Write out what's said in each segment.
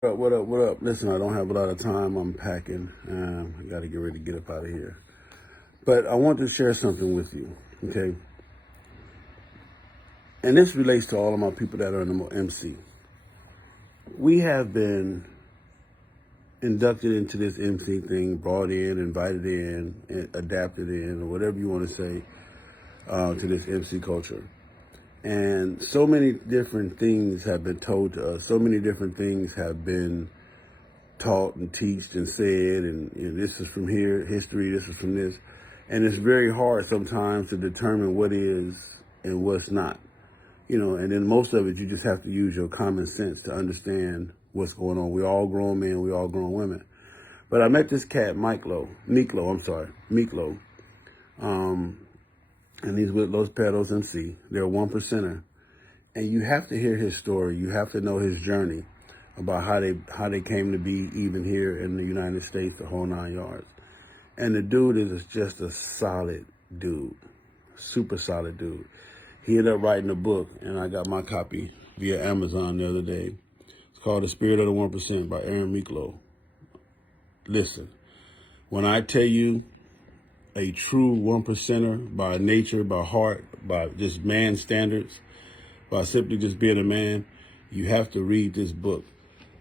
What up, what up, what up? Listen, I don't have a lot of time. I'm packing. I got to get ready to get up out of here. But I want to share something with you, okay? And this relates to all of my people that are in the MC. We have been inducted into this MC thing, brought in, invited in, adapted in, or whatever you want to say, to this MC culture. And so many different things have been told to us. So many different things have been taught and taught and said, and this is from here, history, this is from this. And it's very hard sometimes to determine what is and what's not. And then most of it, you just have to use your common sense to understand what's going on. We're all grown men, we're all grown women. But I met this cat, Miklo, and he's with Los Perros MC. They're a 1%er. And you have to hear his story. You have to know his journey about how they came to be even here in the United States, the whole 9 yards. And the dude is just a solid dude, super solid dude. He ended up writing a book, and I got my copy via Amazon the other day. It's called The Spirit of the 1% by Aaron Miklo. Listen, when I tell you a true 1%er by nature, by heart, by just man standards, by simply just being a man, you have to read this book.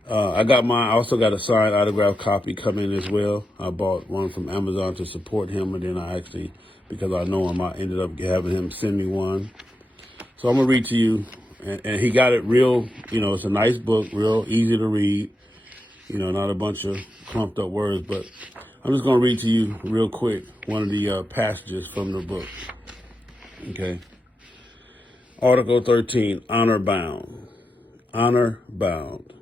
I also got a signed autograph copy coming as well. I bought one from Amazon to support him, and then because I know him, I ended up having him send me one. So I'm going to read to you, and he got it real, it's a nice book, real easy to read, not a bunch of clumped up words, but I'm just going to read to you real quick one of the passages from the book, okay? Article 13, Honor Bound. Honor Bound.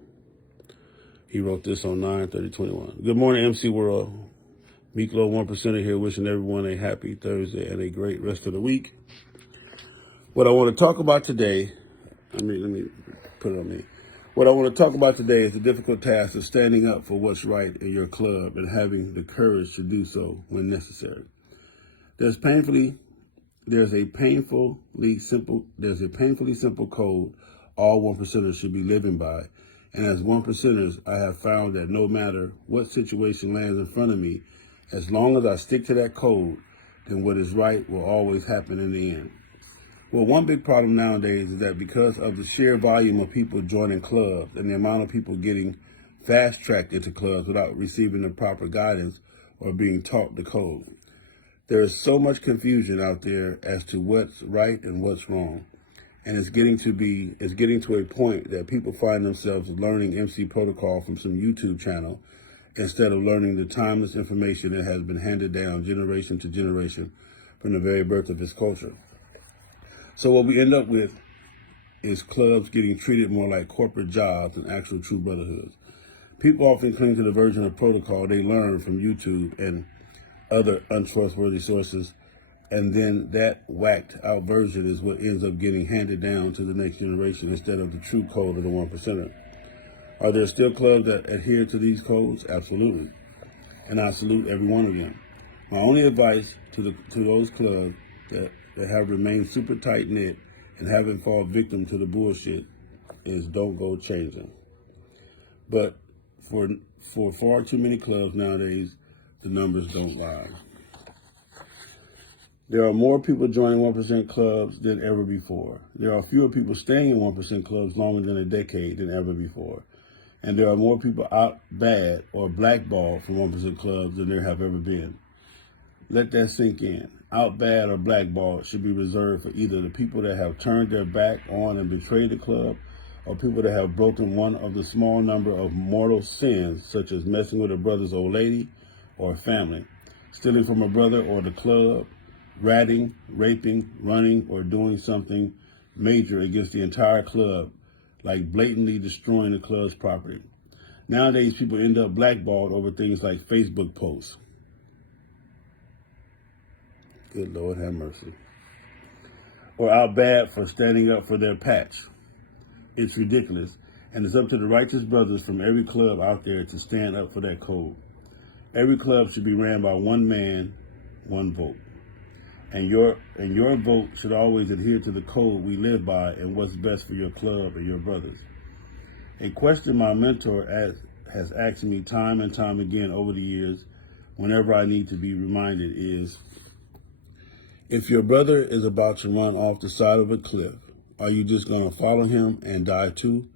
He wrote this on 9/30/21. Good morning, MC World. Miklo 1%er here, wishing everyone a happy Thursday and a great rest of the week. What I want to talk about today, let me put it on me. What I want to talk about today is the difficult task of standing up for what's right in your club and having the courage to do so when necessary. There's a painfully simple code all 1%ers should be living by. And as 1%ers, I have found that no matter what situation lands in front of me, as long as I stick to that code, then what is right will always happen in the end. Well, one big problem nowadays is that because of the sheer volume of people joining clubs and the amount of people getting fast-tracked into clubs without receiving the proper guidance or being taught the code, there is so much confusion out there as to what's right and what's wrong. And it's getting to a point that people find themselves learning MC protocol from some YouTube channel instead of learning the timeless information that has been handed down generation to generation from the very birth of this culture. So what we end up with is clubs getting treated more like corporate jobs than actual true brotherhoods. People often cling to the version of protocol they learn from YouTube and other untrustworthy sources, and then that whacked out version is what ends up getting handed down to the next generation instead of the true code of the 1%er. Are there still clubs that adhere to these codes? Absolutely. And I salute every one of them. My only advice to those clubs that have remained super tight-knit and haven't fallen victim to the bullshit is don't go changing. But for far too many clubs nowadays, the numbers don't lie. There are more people joining 1% clubs than ever before. There are fewer people staying in 1% clubs longer than a decade than ever before. And there are more people out bad or blackballed from 1% clubs than there have ever been. Let that sink in. Out bad or blackballed should be reserved for either the people that have turned their back on and betrayed the club, or people that have broken one of the small number of mortal sins, such as messing with a brother's old lady or family, stealing from a brother or the club, ratting, raping, running, or doing something major against the entire club, like blatantly destroying the club's property. Nowadays, people end up blackballed over things like Facebook posts. Good Lord have mercy. Or out bad for standing up for their patch. It's ridiculous, and it's up to the righteous brothers from every club out there to stand up for that code. Every club should be ran by one man, one vote. And your vote should always adhere to the code we live by and what's best for your club and your brothers. A question my mentor has asked me time and time again over the years whenever I need to be reminded is, if your brother is about to run off the side of a cliff, are you just going to follow him and die too?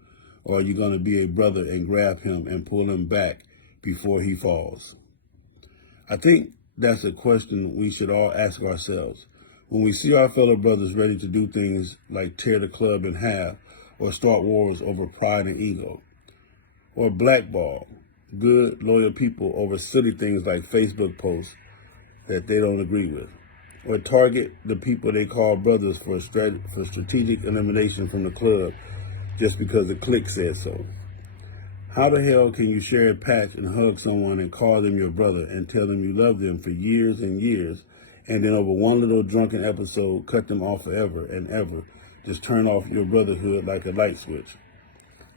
Or are you going to be a brother and grab him and pull him back before he falls? I think that's a question we should all ask ourselves. When we see our fellow brothers ready to do things like tear the club in half or start wars over pride and ego, or blackball good, loyal people over silly things like Facebook posts that they don't agree with, or target the people they call brothers for strategic elimination from the club just because the clique said so. How the hell can you share a patch and hug someone and call them your brother and tell them you love them for years and years, and then over one little drunken episode cut them off forever and ever, just turn off your brotherhood like a light switch?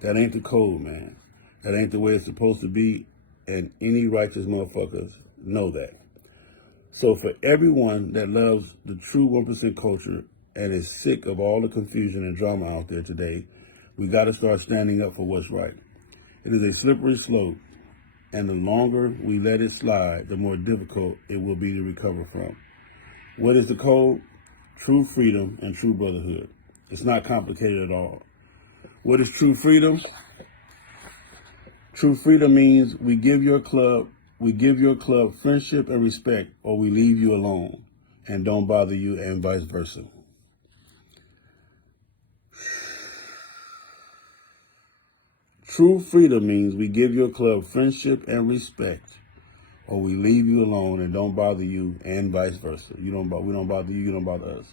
That ain't the code, man. That ain't the way it's supposed to be, and any righteous motherfuckers know that. So for everyone that loves the true 1% culture and is sick of all the confusion and drama out there today, we got to start standing up for what's right. It is a slippery slope, and the longer we let it slide, the more difficult it will be to recover from. What is the code? True freedom and true brotherhood. It's not complicated at all. What is true freedom? True freedom means we give your club friendship and respect, or we leave you alone and don't bother you, and vice versa. True freedom means we give your club friendship and respect, or we leave you alone and don't bother you, and vice versa. We don't bother you, you don't bother us.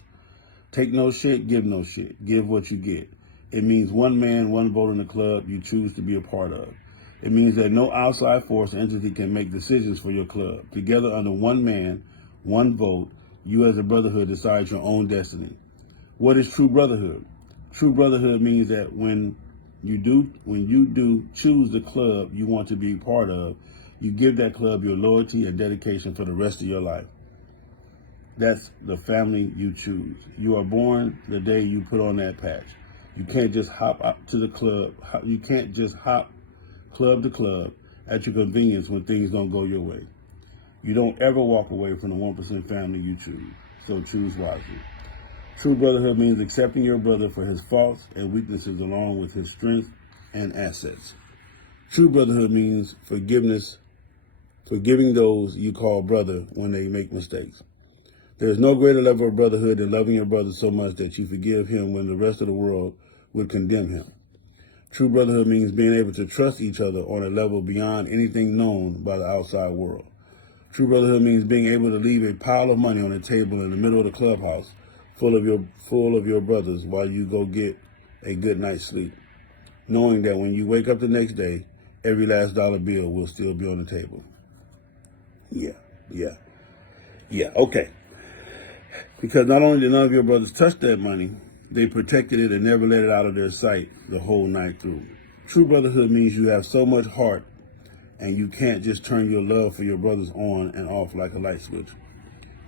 Take no shit, give no shit. Give what you get. It means one man, one vote in the club you choose to be a part of. It means that no outside force or entity can make decisions for your club. Together under one man, one vote, you as a brotherhood decide your own destiny. What is true brotherhood? True brotherhood means that when you do choose the club you want to be part of, you give that club your loyalty and dedication for the rest of your life. That's the family you choose. You are born the day you put on that patch. You can't just hop up to the club. You can't just hop club to club at your convenience when things don't go your way. You don't ever walk away from the 1% family you choose, so choose wisely. True brotherhood means accepting your brother for his faults and weaknesses along with his strengths and assets. True brotherhood means forgiving those you call brother when they make mistakes. There is no greater level of brotherhood than loving your brother so much that you forgive him when the rest of the world would condemn him. True brotherhood means being able to trust each other on a level beyond anything known by the outside world. True brotherhood means being able to leave a pile of money on the table in the middle of the clubhouse full of your brothers while you go get a good night's sleep, knowing that when you wake up the next day, every last dollar bill will still be on the table. Yeah, okay. Because not only did none of your brothers touch that money, they protected it and never let it out of their sight the whole night through. True brotherhood means you have so much heart and you can't just turn your love for your brothers on and off like a light switch.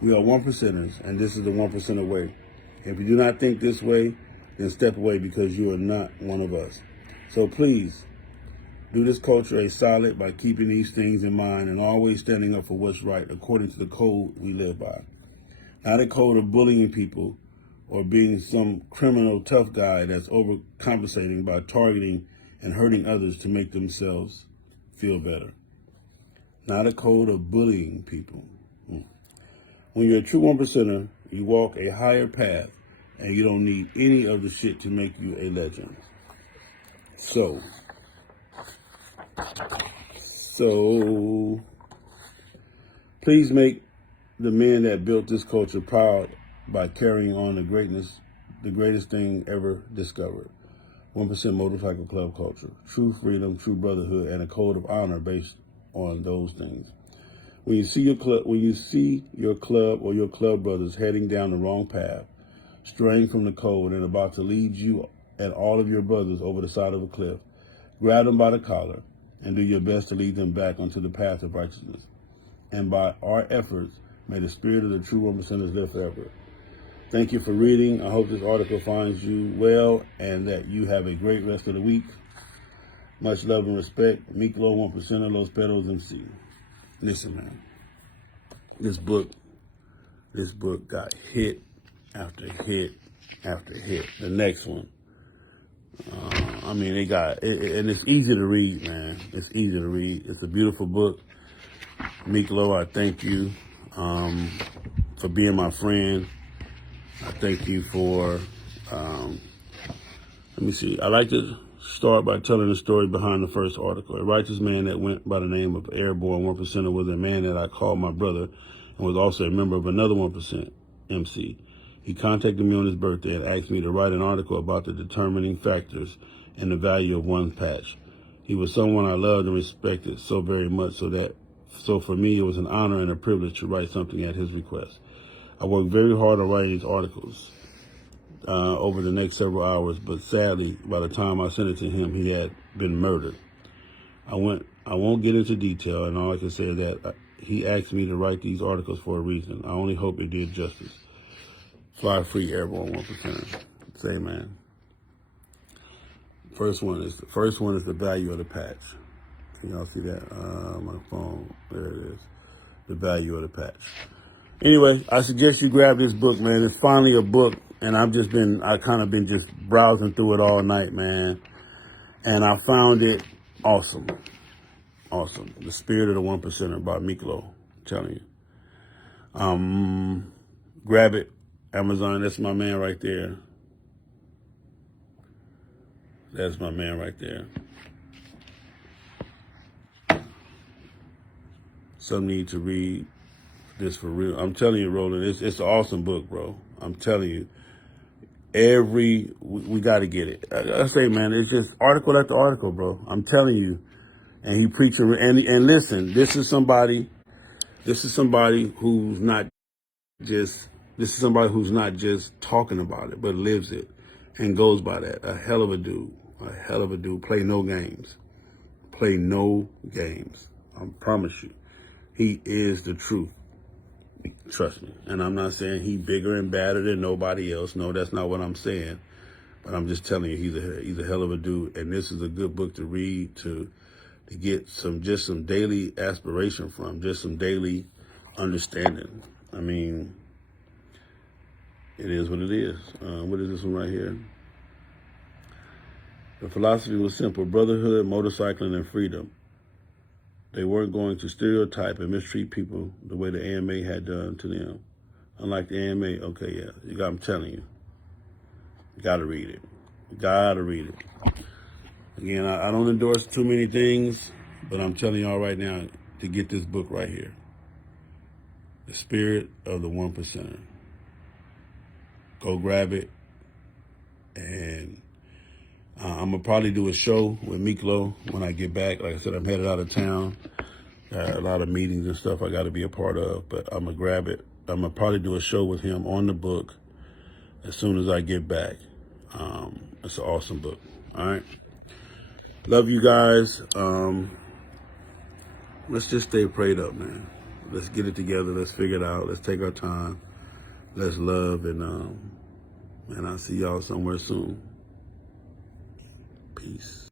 We are 1%ers, and this is the 1% way. If you do not think this way, then step away because you are not one of us. So please, do this culture a solid by keeping these things in mind and always standing up for what's right according to the code we live by. Not a code of bullying people or being some criminal tough guy that's overcompensating by targeting and hurting others to make themselves feel better. Not a code of bullying people. When you're a true 1%er, you walk a higher path and you don't need any of the shit to make you a legend. So please make the men that built this culture proud by carrying on the greatest thing ever discovered. 1% motorcycle club culture, true freedom, true brotherhood, and a code of honor based on those things. When you see your club or your club brothers heading down the wrong path, straying from the code and about to lead you and all of your brothers over the side of a cliff, grab them by the collar and do your best to lead them back onto the path of righteousness. And by our efforts, may the spirit of the true 1%ers live forever. Thank you for reading. I hope this article finds you well and that you have a great rest of the week. Much love and respect. Miklo, 1%er, Los Perros MC. Listen, man. This book got hit after hit after hit. The next one. I mean, they got it, and it's easy to read, man. It's easy to read. It's a beautiful book. Miklo, I thank you for being my friend. I thank you for, let me see. I like to start by telling the story behind the first article. A righteous man that went by the name of Airborne 1%er was a man that I called my brother and was also a member of another 1% MC. He contacted me on his birthday and asked me to write an article about the determining factors and the value of one patch. He was someone I loved and respected so very much so for me it was an honor and a privilege to write something at his request. I worked very hard on writing these articles over the next several hours, but sadly, by the time I sent it to him, he had been murdered. I won't get into detail, and all I can say is that he asked me to write these articles for a reason. I only hope it did justice. Fly free, Airborne 1%. Say, man. First one is the value of the patch. Can y'all see that? My phone. There it is. The value of the patch. Anyway, I suggest you grab this book, man. It's finally a book, and I kind of been just browsing through it all night, man. And I found it awesome. Awesome. The Spirit of the 1%er by Miklo. I'm telling you. Grab it. Amazon, that's my man right there. That's my man right there. Some need to read this for real. I'm telling you, Roland, it's an awesome book, bro. I'm telling you. We got to get it. I say, man, it's just article after article, bro. I'm telling you. And he preaching, and listen, this is somebody who's not just talking about it, but lives it and goes by that. A hell of a dude. Play no games. I promise you. He is the truth. Trust me. And I'm not saying he bigger and badder than nobody else. No, that's not what I'm saying. But I'm just telling you, he's a hell of a dude. And this is a good book to read, to get some daily aspiration from, just some daily understanding. I mean, it is what it is. What is this one right here? The philosophy was simple: brotherhood, motorcycling, and freedom. They weren't going to stereotype and mistreat people the way the AMA had done to them. Unlike the AMA, okay, yeah, I'm telling you, you gotta read it. Again, I don't endorse too many things, but I'm telling y'all right now to get this book right here. The Spirit of the 1%er. Go grab it. And I'm going to probably do a show with Miklo when I get back. Like I said, I'm headed out of town. A lot of meetings and stuff I got to be a part of, but I'm going to grab it. I'm going to probably do a show with him on the book as soon as I get back. It's an awesome book. All right. Love you guys. Let's just stay prayed up, man. Let's get it together. Let's figure it out. Let's take our time. Let's love, and I'll see y'all somewhere soon. Peace.